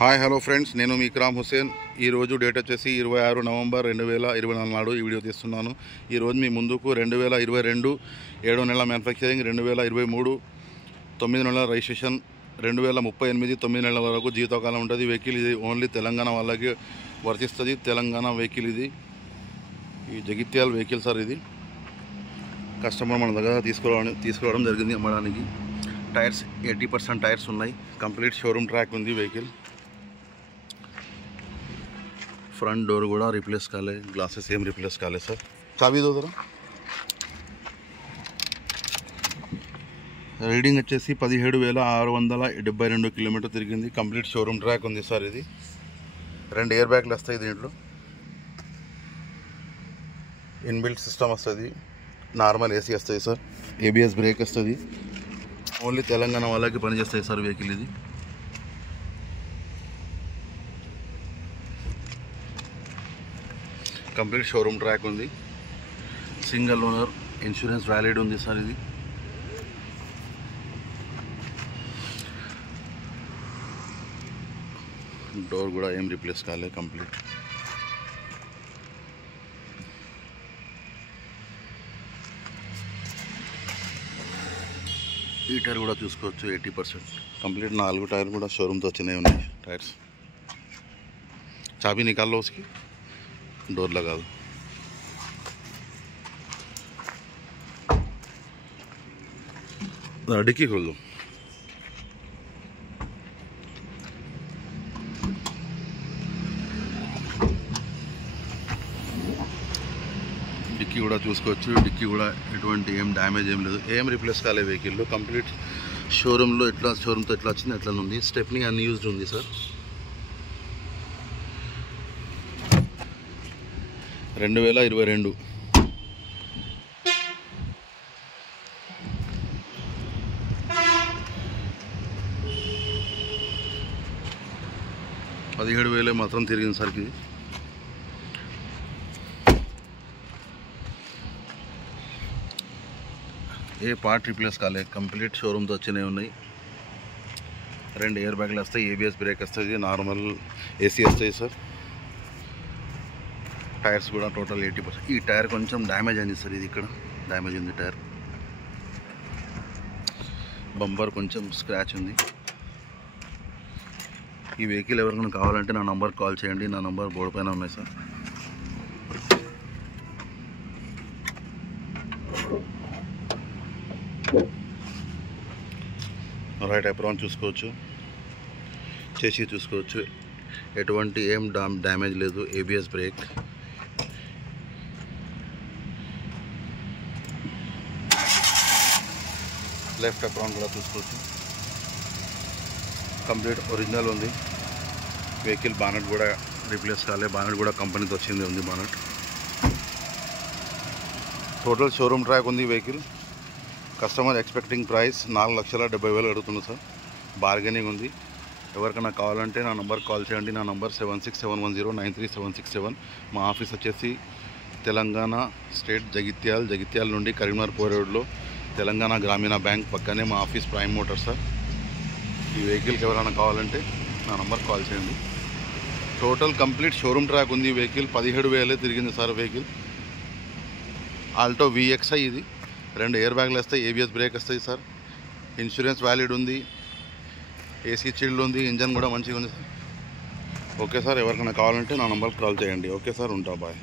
Hi hello friends, నేను మీ ఇక్రామ్ హుసేన్. ఈరోజు date వచ్చేసి 26 నవంబర్ 2024 నాడు ఈ వీడియో తీస్తున్నాను. ఈరోజు మీ ముందుకు 2022 7వ నెల మ్యానుఫ్యాక్చరింగ్, 2023 9 నెలల రిజిస్ట్రేషన్, 2038 9 నెలల వరకు జీవితకాలం ఉంటుంది. వెహికల్ ఇది ఓన్లీ తెలంగాణ వాళ్ళకి వర్తిస్తుంది. తెలంగాణ వెహికల్ ఇది. ఈ జగిత్యాల వెహికల్ సార్. ఇది కస్టమర్ మన దగ్గర తీసుకురావడం జరిగింది అమ్మడానికి. టైర్స్ 80% టైర్స్ ఉన్నాయి. కంప్లీట్ షోరూమ్ ట్రాక్ ఉంది వెహికల్. ఫ్రంట్ డోర్ కూడా రీప్లేస్ కాలే, గ్లాసెస్ ఏం రీప్లేస్ కాలే సార్. చాబీ దో జరా. రీడింగ్ వచ్చేసి 17,672 కిలోమీటర్ తిరిగింది. కంప్లీట్ షోరూమ్ ట్రాక్ ఉంది సార్. ఇది 2 ఎయిర్ బ్యాగ్లు వస్తాయి దీంట్లో. ఇన్బిల్ట్ సిస్టమ్ వస్తుంది. నార్మల్ ఏసీ వస్తుంది సార్. ఏబిఎస్ బ్రేక్ వస్తుంది. ఓన్లీ తెలంగాణ వాళ్ళకి పనిచేస్తాయి సార్ వెహికల్ ఇది. కంప్లీట్ షోరూమ్ ట్రాక్ ఉంది. సింగిల్ ఓనర్, ఇన్సూరెన్స్ వ్యాలిడ్ ఉంది సార్. ఇది డోర్ కూడా ఏం రీప్లేస్ కాలే, కంప్లీట్. ఈ టైర్ కూడా చూసుకోవచ్చు 80%. కంప్లీట్ 4 టైర్లు కూడా షోరూమ్తో వచ్చినాయి ఉన్నాయి టైర్స్. చాబీ నికాల్లో उसकी, डोर लगा दो. डिक्की खोल दो. డిక్కీ కూడా చూసుకోవచ్చు. డిక్కీ కూడా ఎటువంటి ఏం డ్యామేజ్ ఏం లేదు, ఏం రీప్లేస్ కాలే వెహికల్. కంప్లీట్ షోరూంతో ఎట్లా వచ్చింది అట్లా ఉంది. స్టెప్నీ అన్యూజ్డ్ ఉంది సార్. 2022 17,000 మాత్రం తిరిగింది సార్. ఇది ఏ పార్ట్ రీప్లేస్ కాలే, కంప్లీట్ షోరూమ్తో వచ్చినవి ఉన్నాయి. 2 ఎయిర్ బ్యాగ్లు వస్తాయి. ఏబిఎస్ బ్రేక్ వస్తుంది. నార్మల్ ఏసీ వస్తాయి సార్. టైర్స్ కూడా టోటల్ 80%. ఈ టైర్ కొంచెం డ్యామేజ్ అయింది సార్. ఇది ఇక్కడ డ్యామేజ్ ఉంది టైర్. బంపర్ కొంచెం స్క్రాచ్ ఉంది. ఈ వెహికల్ ఎవరికైనా కావాలంటే నా నంబర్ కాల్ చేయండి. నా నంబర్ బోర్డు పైన ఉన్నాయి సార్. రైట్ అప్రాన్ చూసుకోవచ్చు, చేసి చూసుకోవచ్చు. ఎటువంటి ఏం డ్యామేజ్ లేదు. ఏబిఎస్ బ్రేక్, లెఫ్ట్ అప్రాన్ కూడా చూసుకోవచ్చు. కంప్లీట్ ఒరిజినల్ ఉంది వెహికల్. బానెట్ కూడా రీప్లేస్ కాలే. బానెట్ కూడా కంపెనీతో వచ్చింది ఉంది బానెట్. టోటల్ షోరూమ్ ట్రాక్ ఉంది వెహికల్. కస్టమర్ ఎక్స్పెక్టింగ్ ప్రైస్ 4,70,000 అడుగుతుంది సార్. బార్గెనింగ్ ఉంది. ఎవరికైనా కావాలంటే నా నంబర్ కాల్ చేయండి. నా నంబర్ 7671093767. మా ఆఫీస్ వచ్చేసి తెలంగాణ స్టేట్ జగిత్యాల నుండి కరీంనగర్ పోయే రోడ్లో తెలంగాణ గ్రామీణ బ్యాంక్ పక్కనే మా ఆఫీస్, ప్రైమ్ మోటార్ సార్. ఈ వెహికల్కి ఎవరైనా కావాలంటే నా నంబర్ కాల్ చేయండి. టోటల్ కంప్లీట్ షోరూమ్ ట్రాక్ ఉంది వెహికల్. 17,000 తిరిగింది సార్ వెహికల్. ఆల్టో VXi ఇది. 2 ఎయిర్ బ్యాగ్లు వస్తాయి. ఏబిఎస్ బ్రేక్ వస్తాయి సార్. ఇన్సూరెన్స్ వ్యాలిడ్ ఉంది. ఏసీ చిల్డ్ ఉంది. ఇంజన్ కూడా మంచిగా ఉంది సార్. ఓకే సార్, ఎవరికైనా కావాలంటే నా నంబర్కి కాల్ చేయండి. ఓకే సార్, ఉంటా, బాయ్.